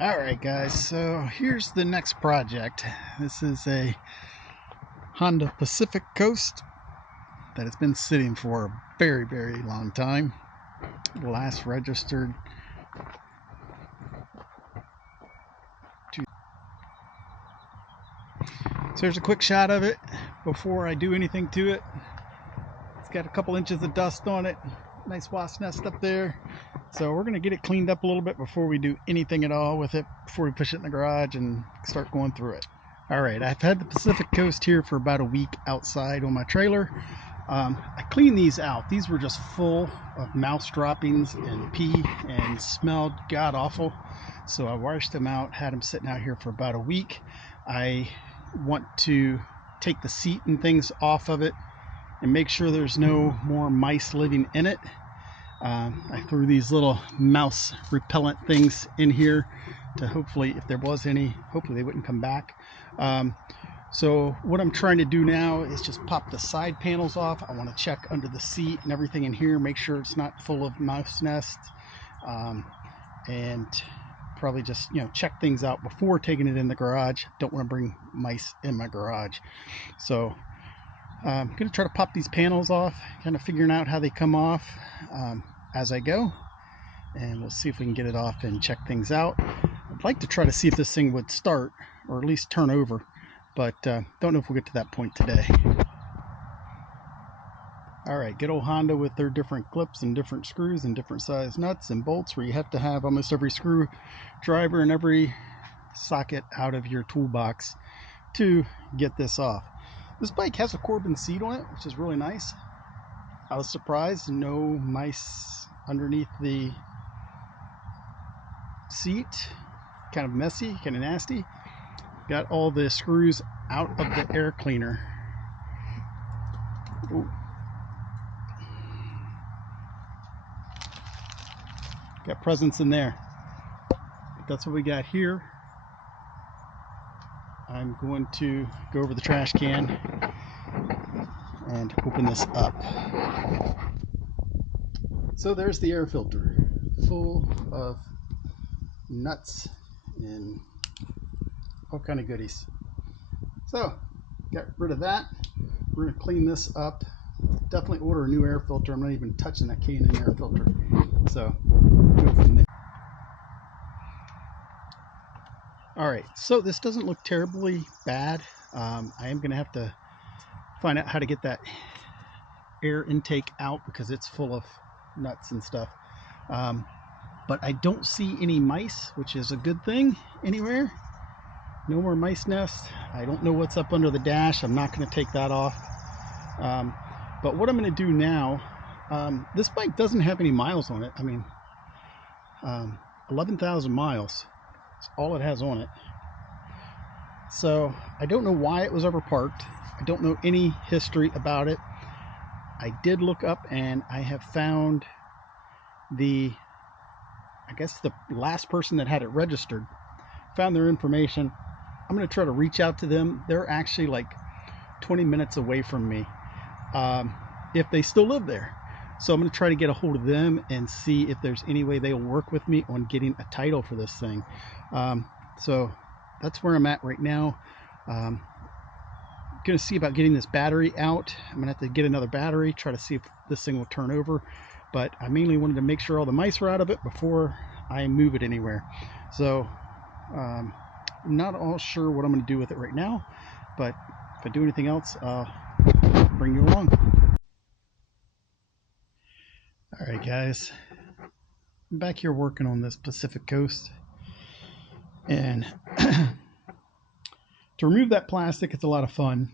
Alright guys, so here's the next project. This is a Honda Pacific Coast that has been sitting for a very, very long time. Last registered So here's a quick shot of it before I do anything to it. It's got a couple inches of dust on it. Nice wasp nest up there. So we're going to get it cleaned up a little bit before we do anything at all with it, before we push it in the garage and start going through it. Alright, I've had the Pacific Coast here for about a week outside on my trailer. I cleaned these out. These were just full of mouse droppings and pee and smelled god awful. So I washed them out, had them sitting out here for about a week. I want to take the seat and things off of it and make sure there's no more mice living in it. I threw these little mouse repellent things in here to hopefully, if there was any, hopefully they wouldn't come back. So what I'm trying to do now is just pop the side panels off. I want to check under the seat and everything in here, make sure it's not full of mouse nests, and probably just, check things out before taking it in the garage. Don't want to bring mice in my garage. So I'm going to try to pop these panels off, kind of figuring out how they come off as I go, and we'll see if we can get it off and check things out. I'd like to try to see if this thing would start or at least turn over, but don't know if we'll get to that point today. Alright, good old Honda with their different clips and different screws and different size nuts and bolts, where you have to have almost every screwdriver and every socket out of your toolbox to get this off. This bike has a Corbin seat on it, which is really nice. I was surprised, no mice underneath the seat. Kind of messy, kind of nasty. Got all the screws out of the air cleaner. Ooh. Got presents in there. That's what we got here. I'm going to go over the trash can and open this up. So there's the air filter, full of nuts and all kind of goodies. So got rid of that. We're going to clean this up. Definitely order a new air filter. I'm not even touching that K&N air filter. So go from there. Alright, so this doesn't look terribly bad. I am going to have to find out how to get that air intake out because it's full of nuts and stuff. But I don't see any mice, which is a good thing anywhere. No more mice nests. I don't know what's up under the dash. I'm not going to take that off. But what I'm going to do now, this bike doesn't have any miles on it. I mean, 11,000 miles. That's all it has on it. So I don't know why it was ever parked. I don't know any history about it. I did look up and I have found the last person that had it registered. Found their information. I'm going to try to reach out to them. They're actually like 20 minutes away from me, if they still live there. So I'm going to try to get a hold of them and see if there's any way they'll work with me on getting a title for this thing. So that's where I'm at right now. I'm going to see about getting this battery out. I'm going to have to get another battery, try to see if this thing will turn over. But I mainly wanted to make sure all the mice were out of it before I move it anywhere. So I'm not all sure what I'm going to do with it right now, but if I do anything else, I'll bring you along. Alright guys, I'm back here working on this Pacific Coast, and to remove that plastic, it's a lot of fun.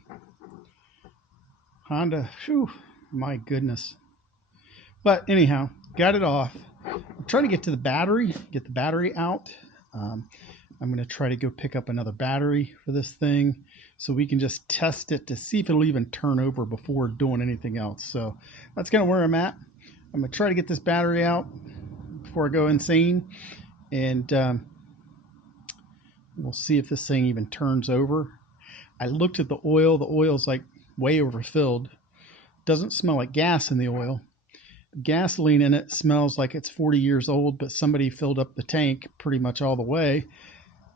Honda, whew, my goodness. But anyhow, got it off. I'm trying to get to the battery, get the battery out. I'm going to try to go pick up another battery for this thing so we can just test it to see if it'll even turn over before doing anything else. So that's kind of where I'm at. I'm going to try to get this battery out before I go insane, and we'll see if this thing even turns over. I looked at the oil. The oil's like way overfilled. Doesn't smell like gas in the oil. gasoline in it smells like it's 40 years old, but somebody filled up the tank pretty much all the way.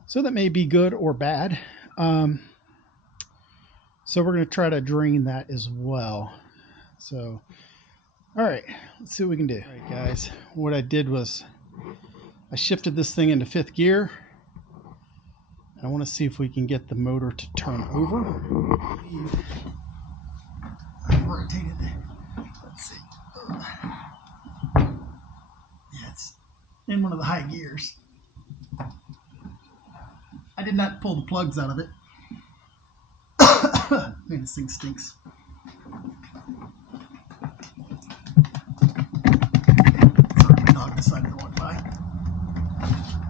So that may be good or bad. So we're going to try to drain that as well. So, all right, let's see what we can do. All right, guys, what I did was I shifted this thing into 5th gear. I want to see if we can get the motor to turn over. I rotated it. Let's see. Yeah, it's in one of the high gears. I did not pull the plugs out of it. Man, this thing stinks. Sorry, my dog decided to walk by.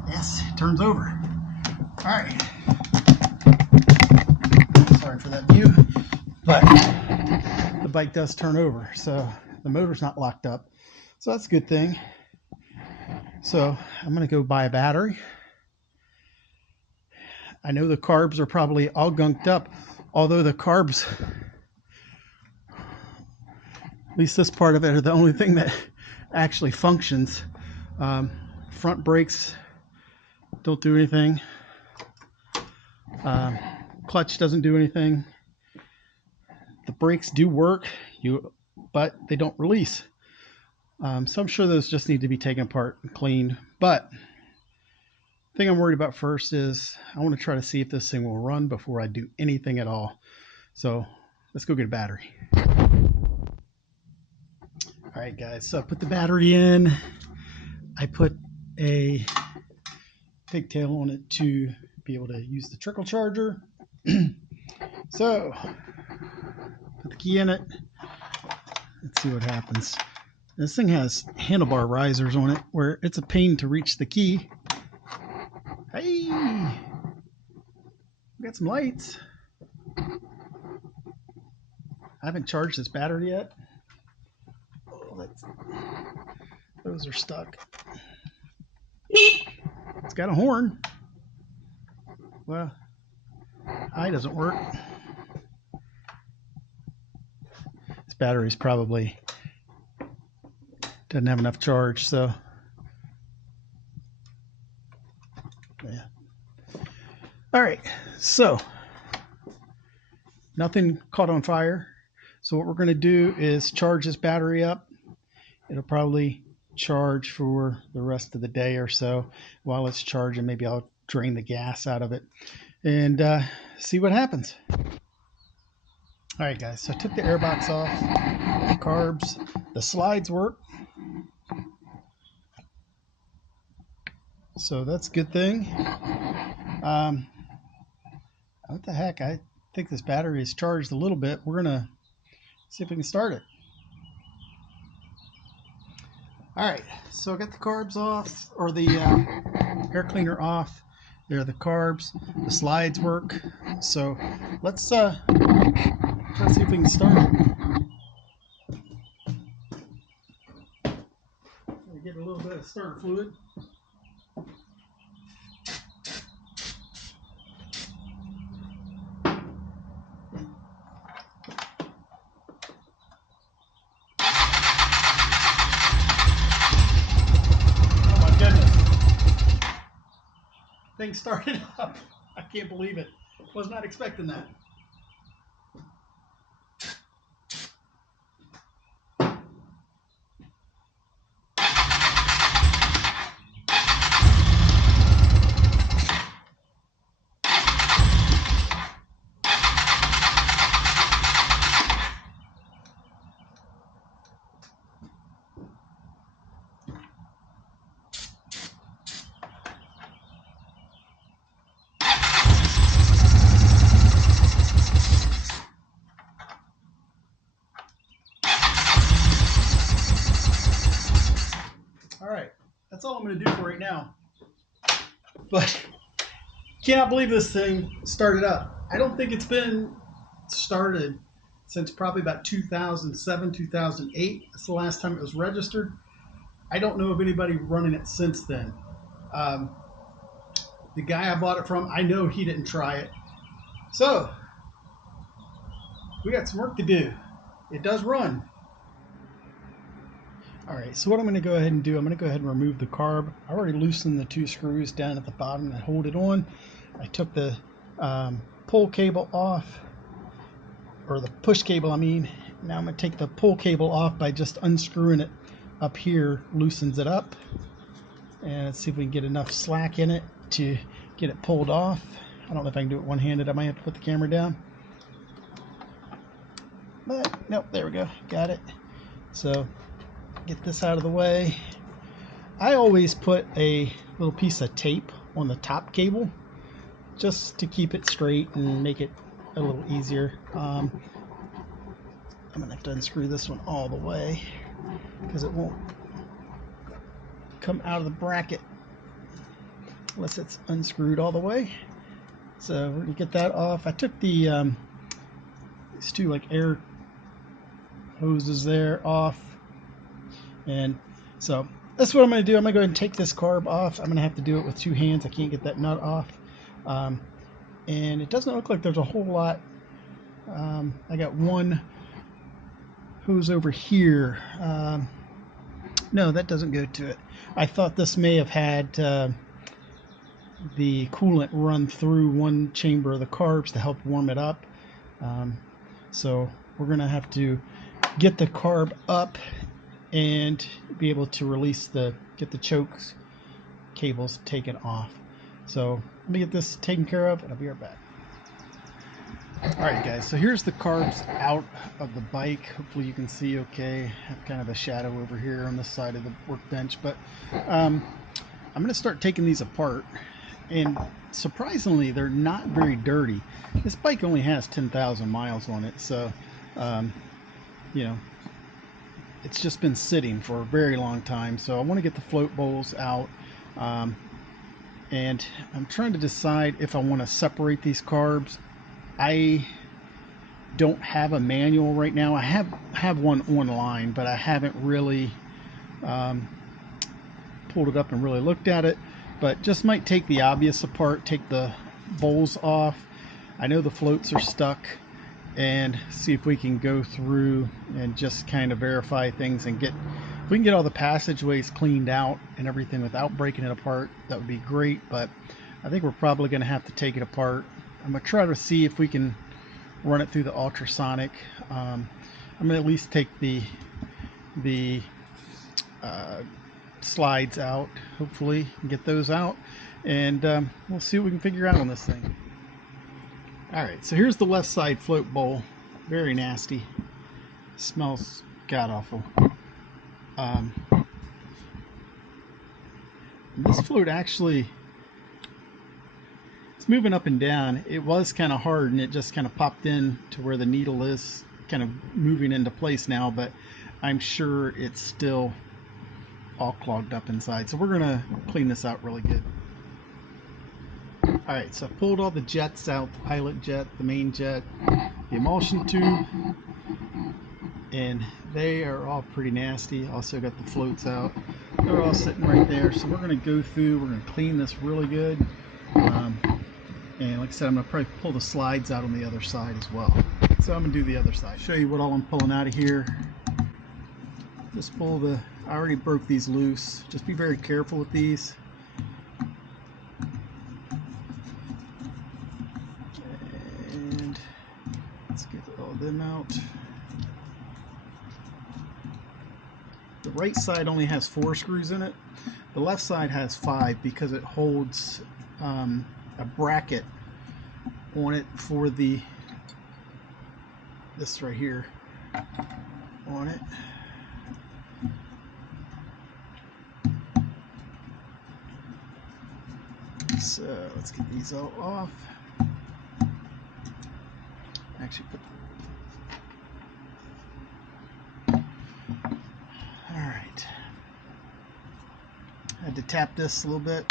Yes, it turns over. All right. Sorry for that view, but the bike does turn over, so the motor's not locked up. So that's a good thing. So I'm going to go buy a battery. I know the carbs are probably all gunked up, although the carbs, at least this part of it, are the only thing that actually functions. Front brakes don't do anything. Clutch doesn't do anything. The brakes do work, but they don't release. So I'm sure those just need to be taken apart and cleaned. But the thing I'm worried about first is I want to try to see if this thing will run before I do anything at all. So let's go get a battery. All right, guys, so I put the battery in. I put a pigtail on it to be able to use the trickle charger. So put the key in it. Let's see what happens. This thing has handlebar risers on it where it's a pain to reach the key. Hey, we got some lights. I haven't charged this battery yet. Oh, those are stuck. It's got a horn. Well, eye doesn't work. This battery's probably doesn't have enough charge, so yeah. All right, so nothing caught on fire. So what we're going to do is charge this battery up. It'll probably charge for the rest of the day or so. While it's charging, maybe I'll drain the gas out of it and see what happens. All right, guys, so I took the airbox off, the carbs, the slides work. So that's a good thing. What the heck? I think this battery is charged a little bit. We're going to see if we can start it. All right, so I got the carbs off, or the air cleaner off. There are the carbs. The slides work. So let's try to see if we can start it. Get a little bit of starter fluid. Thing started up. I can't believe it. Was not expecting that. All right, that's all I'm going to do for right now. But cannot believe this thing started up. I don't think it's been started since probably about 2007, 2008. That's the last time it was registered. I don't know of anybody running it since then. The guy I bought it from, I know he didn't try it. So we got some work to do. It does run. Alright, so what I'm going to go ahead and do, I'm going to go ahead and remove the carb. I already loosened the 2 screws down at the bottom that hold it on. I took the pull cable off, or the push cable I mean. Now I'm going to take the pull cable off by just unscrewing it up here, loosens it up. And let's see if we can get enough slack in it to get it pulled off. I don't know if I can do it one-handed. I might have to put the camera down. But nope, there we go, got it. So get this out of the way. I always put a little piece of tape on the top cable just to keep it straight and make it a little easier. I'm gonna have to unscrew this one all the way because it won't come out of the bracket unless it's unscrewed all the way. So we're gonna get that off. I took the these 2 like air hoses there off. And so that's what I'm going to do. I'm going to go ahead and take this carb off. I'm going to have to do it with 2 hands. I can't get that nut off. And it doesn't look like there's a whole lot. I got 1 hose over here. No, that doesn't go to it. I thought this may have had the coolant run through 1 chamber of the carbs to help warm it up. So we're going to have to get the carb up and be able to get the chokes cables taken off. So let me get this taken care of and I'll be right back. Alright guys, so here's the carbs out of the bike. Hopefully you can see okay. I have kind of a shadow over here on this side of the workbench, but I'm going to start taking these apart, and surprisingly they're not very dirty. This bike only has 10,000 miles on it, so you know, it's just been sitting for a very long time. So I want to get the float bowls out, and I'm trying to decide if I want to separate these carbs. I don't have a manual right now. I have one online, but I haven't really pulled it up and really looked at it. But just might take the obvious apart, take the bowls off. I know the floats are stuck, and see if we can go through and just kind of verify things and if we can get all the passageways cleaned out and everything without breaking it apart, that would be great. But I think we're probably going to have to take it apart. I'm going to try to see if we can run it through the ultrasonic. I'm going to at least take the slides out, hopefully, and get those out, and we'll see what we can figure out on this thing. Alright, so here's the left side float bowl. Very nasty. Smells god-awful. This float actually, it's moving up and down. It was kind of hard and it just kind of popped in to where the needle is kind of moving into place now, but I'm sure it's still all clogged up inside. So we're going to clean this out really good. Alright, so I pulled all the jets out, the pilot jet, the main jet, the emulsion tube, and they are all pretty nasty. Also got the floats out. They're all sitting right there. So we're going to go through, we're going to clean this really good. And like I said, I'm going to probably pull the slides out on the other side as well. So I'm going to do the other side. Show you what all I'm pulling out of here. Just pull I already broke these loose. Just be very careful with these. And let's get all of them out. The right side only has 4 screws in it. The left side has 5 because it holds a bracket on it for this right here on it. So let's get these all off. Actually put alright. I had to tap this a little bit.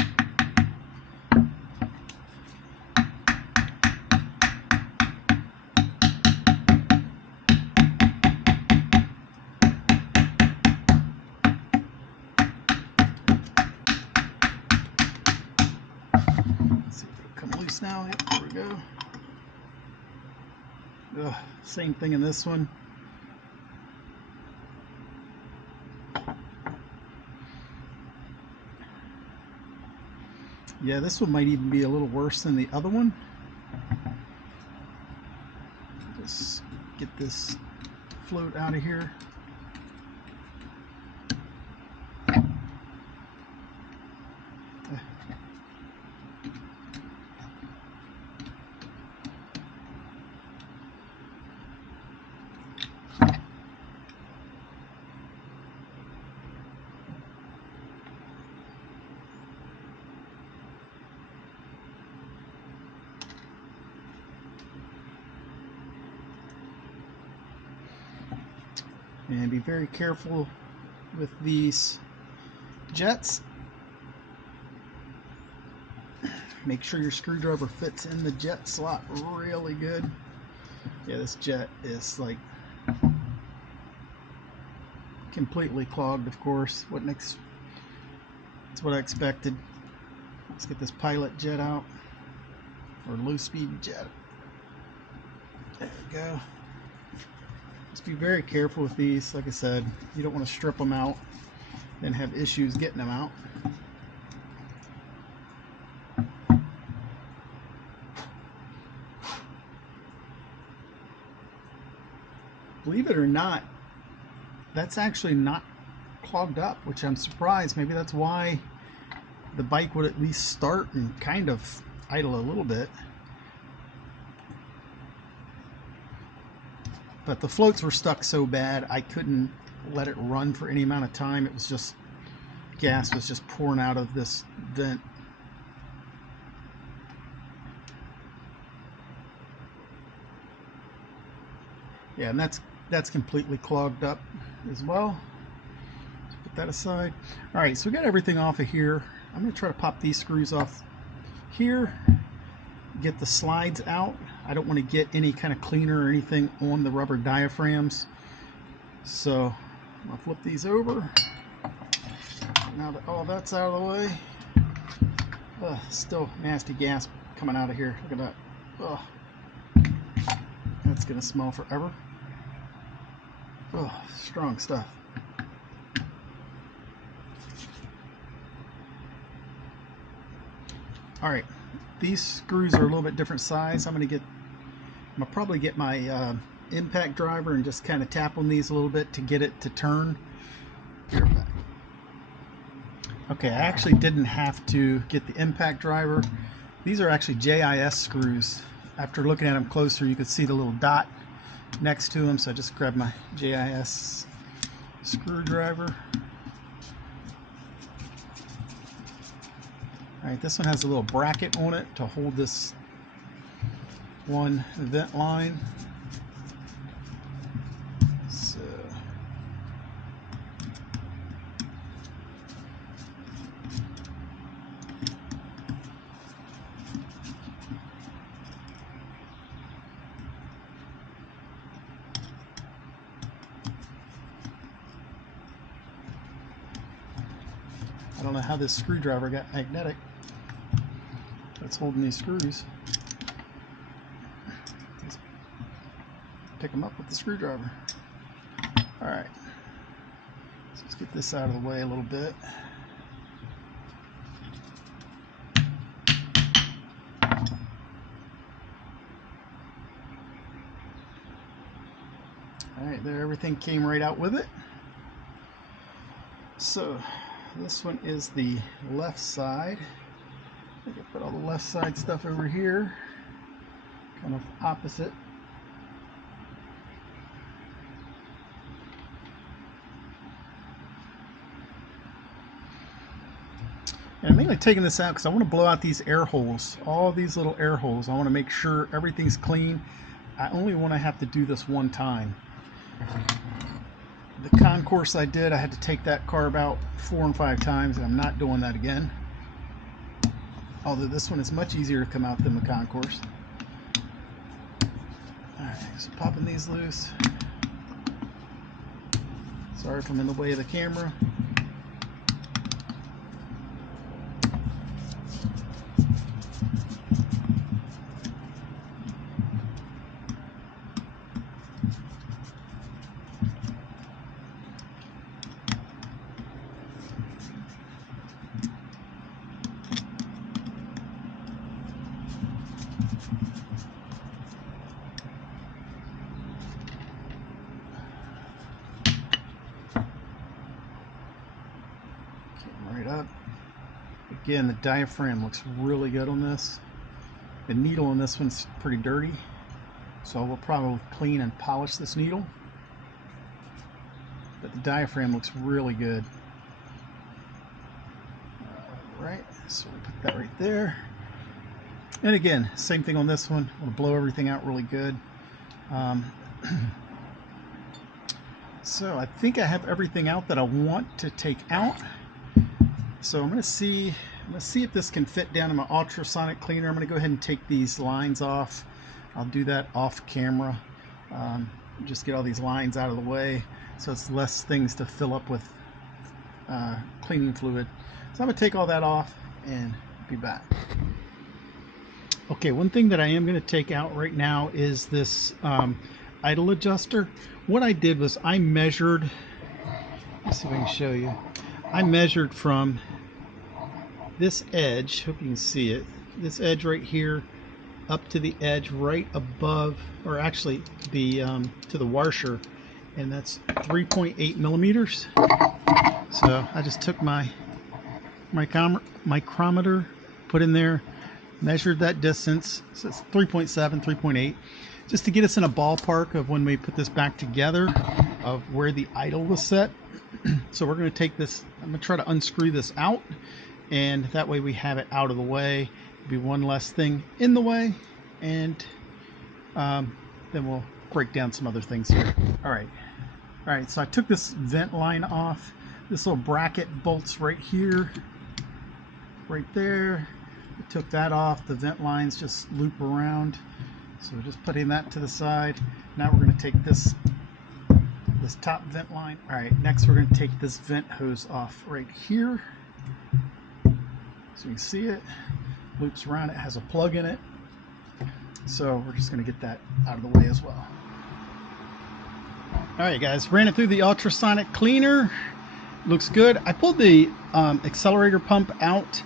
Now, yep, there we go. Ugh, same thing in this one. Yeah, this one might even be a little worse than the other one. Just get this float out of here. And be very careful with these jets. Make sure your screwdriver fits in the jet slot really good. Yeah, this jet is like completely clogged, of course. That's what I expected. Let's get this pilot jet out, or low speed jet. There we go. Just be very careful with these. Like I said, you don't want to strip them out and have issues getting them out. Believe it or not, that's actually not clogged up, which I'm surprised. Maybe that's why the bike would at least start and kind of idle a little bit. But the floats were stuck so bad I couldn't let it run for any amount of time. It was just, gas was just pouring out of this vent. Yeah, and that's completely clogged up as well. Let's put that aside. All right, so we got everything off of here. I'm going to try to pop these screws off here, get the slides out. I don't want to get any kind of cleaner or anything on the rubber diaphragms. So I'll flip these over. Now that all that's out of the way, still nasty gas coming out of here. Look at that. That's going to smell forever. Strong stuff. All right, these screws are a little bit different size. I'm gonna probably get my impact driver and just kind of tap on these a little bit to get it to turn. Okay, I actually didn't have to get the impact driver. These are actually JIS screws. After looking at them closer, you could see the little dot next to them, so I just grabbed my JIS screwdriver. Alright, this one has a little bracket on it to hold this one vent line. So I don't know how this screwdriver got magnetic. That's holding these screws. Just pick them up with the screwdriver. Alright, so let's get this out of the way a little bit. Alright, there, everything came right out with it. So this one is the left side. I think I put all the left side stuff over here, kind of opposite. And I'm mainly taking this out because I want to blow out these air holes, all these little air holes. I want to make sure everything's clean. I only want to have to do this one time. The concourse I did, I had to take that carb out 4 and 5 times, and I'm not doing that again. Although this one is much easier to come out than the concourse. Alright, so popping these loose. Sorry if I'm in the way of the camera. Right up. Again, the diaphragm looks really good on this. The needle on this one's pretty dirty, so we'll probably clean and polish this needle. But the diaphragm looks really good. Alright, so we'll put that right there. And again, same thing on this one. We'll blow everything out really good. So I think I have everything out that I want to take out. So I'm going to see if this can fit down in my ultrasonic cleaner. I'm going to go ahead and take these lines off. I'll do that off camera. Just get all these lines out of the way so it's less things to fill up with cleaning fluid. So I'm going to take all that off and be back. Okay, one thing that I am going to take out right now is this idle adjuster. What I did was I measured, let's see if I can show you. I measured from this edge, hope you can see it, this edge right here up to the edge right above, or actually the to the washer, and that's 3.8 millimeters. So I just took my micrometer, put in there, measured that distance, so it's 3.7, 3.8, just to get us in a ballpark of when we put this back together of where the idle was set. So we're going to take this, I'm going to try to unscrew this out, and that way we have it out of the way. It'll be one less thing in the way, and then we'll break down some other things here. Alright, so I took this vent line off. This little bracket bolts right here, right there. I took that off. The vent lines just loop around. So we're just putting that to the side. Now we're going to take this top vent line. Alright, next we're going to take this vent hose off right here. So you can see it. Loops around. It has a plug in it. So we're just going to get that out of the way as well. Alright guys, ran it through the ultrasonic cleaner. Looks good. I pulled the accelerator pump out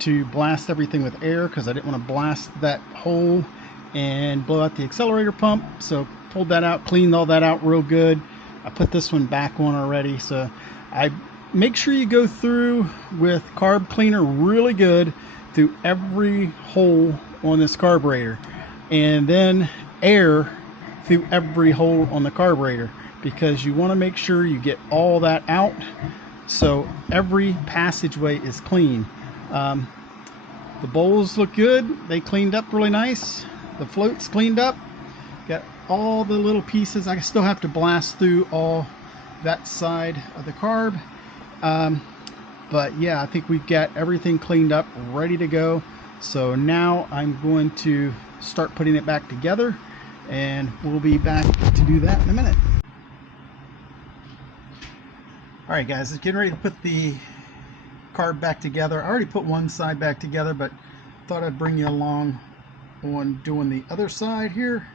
to blast everything with air because I didn't want to blast that hole and blow out the accelerator pump. So pulled that out, cleaned all that out real good. I put this one back on already. So I make sure you go through with carb cleaner really good through every hole on this carburetor, and then air through every hole on the carburetor, because you want to make sure you get all that out so every passageway is clean. The bowls look good. They cleaned up really nice. The floats cleaned up. Got all the little pieces. I still have to blast through all that side of the carb. But yeah, I think we've got everything cleaned up, ready to go. So now I'm going to start putting it back together, and we'll be back to do that in a minute. Alright guys, it's getting ready to put the carb back together. I already put one side back together, but thought I'd bring you along on doing the other side here.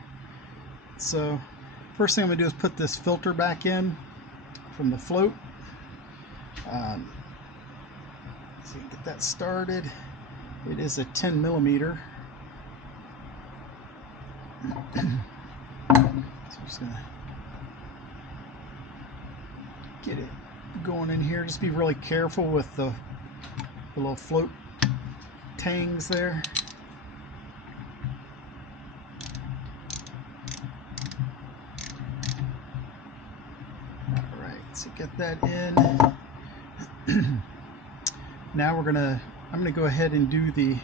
So first thing I'm going to do is put this filter back in from the float. So get that started. It is a 10 millimeter. So I'm just going to get it going in here. Just be really careful with the little float tangs there. Alright, so get that in. Now I'm gonna go ahead and do the,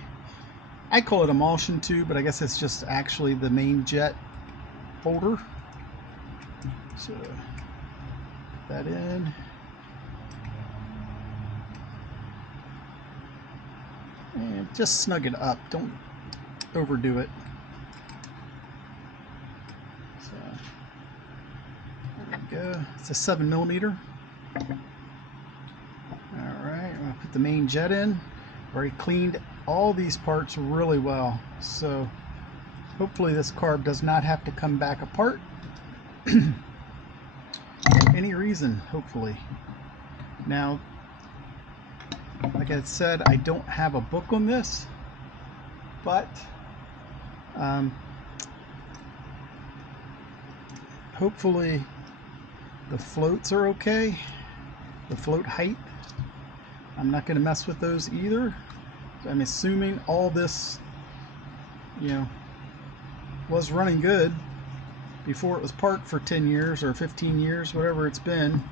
I call it emulsion tube, but I guess it's just actually the main jet holder. So put that in. And just snug it up, don't overdo it. So there we go. It's a 7 millimeter. Alright, I'm going to put the main jet in. Already cleaned all these parts really well, so hopefully this carb does not have to come back apart for any reason, hopefully. Now, like I said, I don't have a book on this, but hopefully the floats are okay, the float height. I'm not going to mess with those either. I'm assuming all this, you know, was running good before it was parked for 10 years or 15 years, whatever it's been.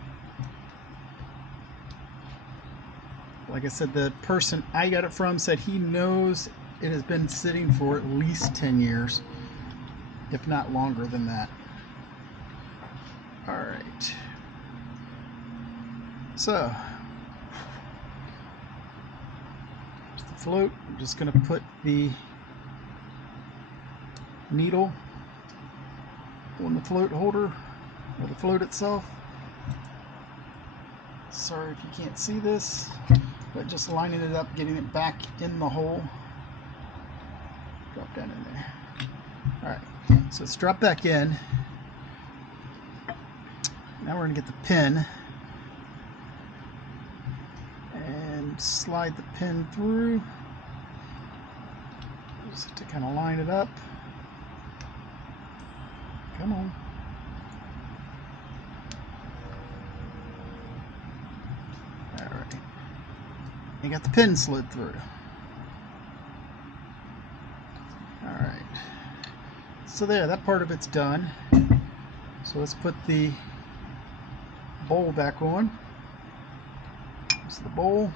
Like I said, the person I got it from said he knows it has been sitting for at least 10 years, if not longer than that. All right. So, the float, I'm just going to put the needle on the float holder, or the float itself. Sorry if you can't see this, but just lining it up, getting it back in the hole. Drop down in there. Alright, so it's dropped back in. Now we're going to get the pin and slide the pin through just to kind of line it up. Come on. Alright. You got the pin slid through. Alright. So there, that part of it's done. So let's put the bowl back on. There's the bowl.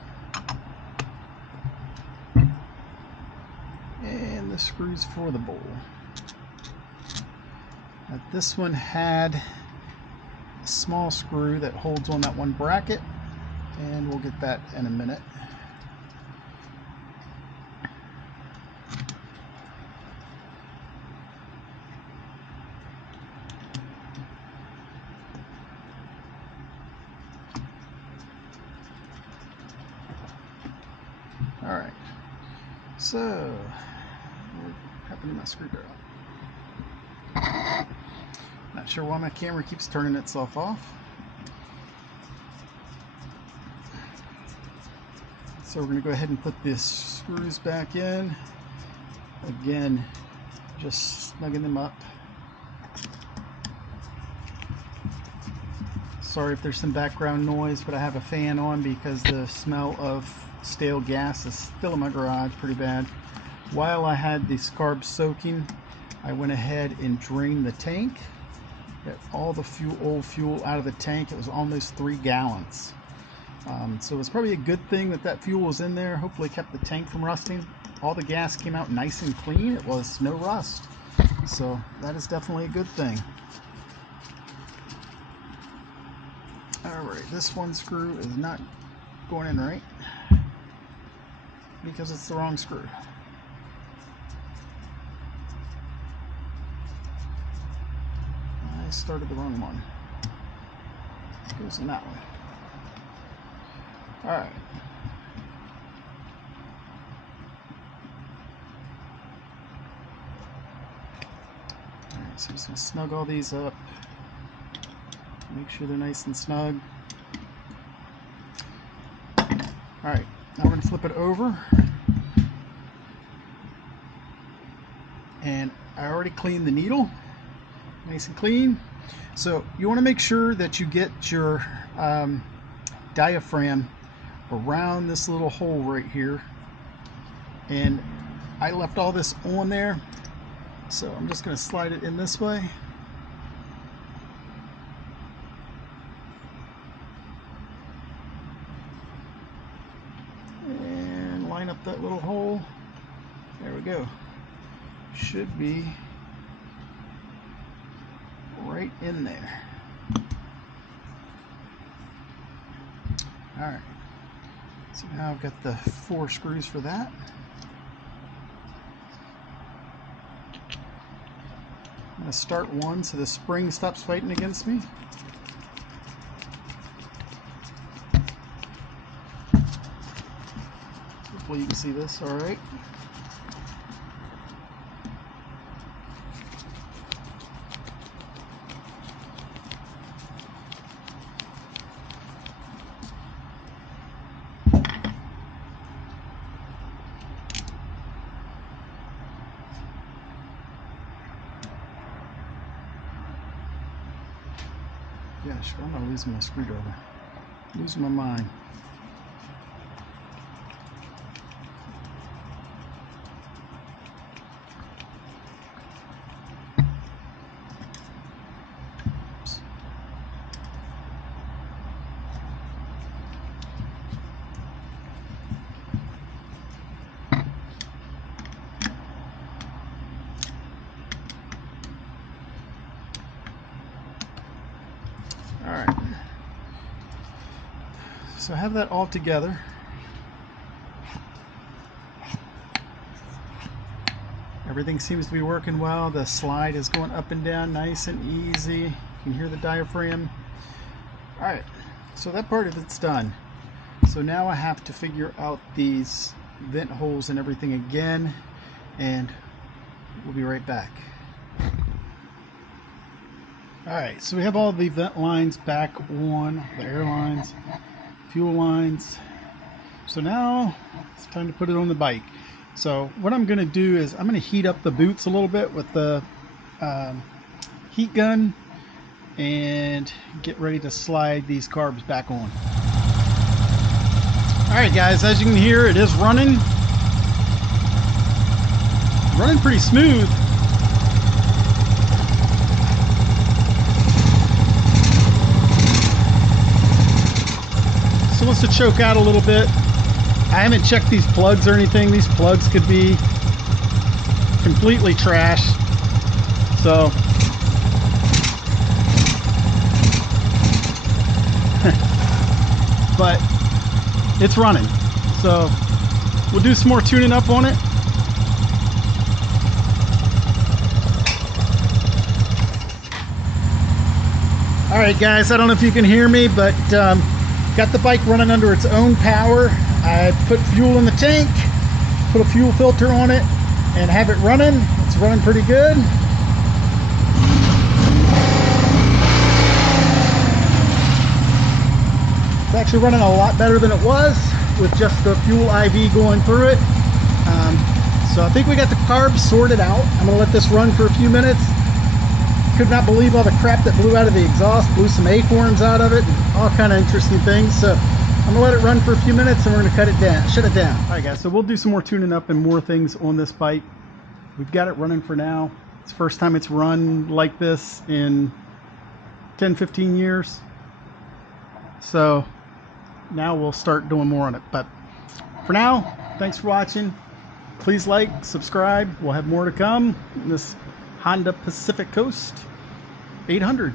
And the screws for the bowl. Now, this one had a small screw that holds on that one bracket, and we'll get that in a minute. Alright, so what happened to my screwdriver? Not sure why my camera keeps turning itself off. So we're going to go ahead and put these screws back in. Again, just snugging them up. Sorry if there's some background noise, but I have a fan on because the smell of stale gas is still in my garage pretty bad. While I had this carb soaking, I went ahead and drained the tank. Got all the old fuel out of the tank. It was almost 3 gallons. So it was probably a good thing that that fuel was in there. Hopefully it kept the tank from rusting. All the gas came out nice and clean. It was no rust. So that is definitely a good thing. Alright, this one screw is not going in right because it's the wrong screw. I started the wrong one. It goes in that one. Alright. Alright, so I'm just going to snug all these up. Make sure they're nice and snug. Alright, now we're going to flip it over. And I already cleaned the needle. Nice and clean. So you want to make sure that you get your diaphragm around this little hole right here. And I left all this on there. So I'm just going to slide it in this way. And line up that little hole. There we go. Should be right in there. Alright, so now I've got the 4 screws for that. I'm going to start one so the spring stops fighting against me. Hopefully you can see this alright. Gosh, I'm not losing my screwdriver. Losing my mind. So I have that all together. Everything seems to be working well. The slide is going up and down nice and easy. You can hear the diaphragm. Alright, so that part of it's done. So now I have to figure out these vent holes and everything again, and we'll be right back. Alright, so we have all the vent lines back on, the air lines, fuel lines. So now it's time to put it on the bike. So what I'm going to do is I'm going to heat up the boots a little bit with the heat gun and get ready to slide these carbs back on. Alright guys, as you can hear, it is running pretty smooth. So wants to choke out a little bit. I haven't checked these plugs or anything. These plugs could be completely trash. So but it's running. So we'll do some more tuning up on it. Alright guys, I don't know if you can hear me, but got the bike running under its own power. I put fuel in the tank, put a fuel filter on it, and have it running. It's running pretty good. It's actually running a lot better than it was with just the fuel IV going through it. So I think we got the carbs sorted out. I'm going to let this run for a few minutes. Could not believe all the crap that blew out of the exhaust, blew some acorns out of it, and all kind of interesting things. So I'm gonna let it run for a few minutes and we're gonna shut it down. All right guys, so we'll do some more tuning up and more things on this bike. We've got it running for now. It's the first time it's run like this in 10-15 years. So now we'll start doing more on it. But for now, thanks for watching. Please like, subscribe. We'll have more to come in this Honda Pacific Coast 800.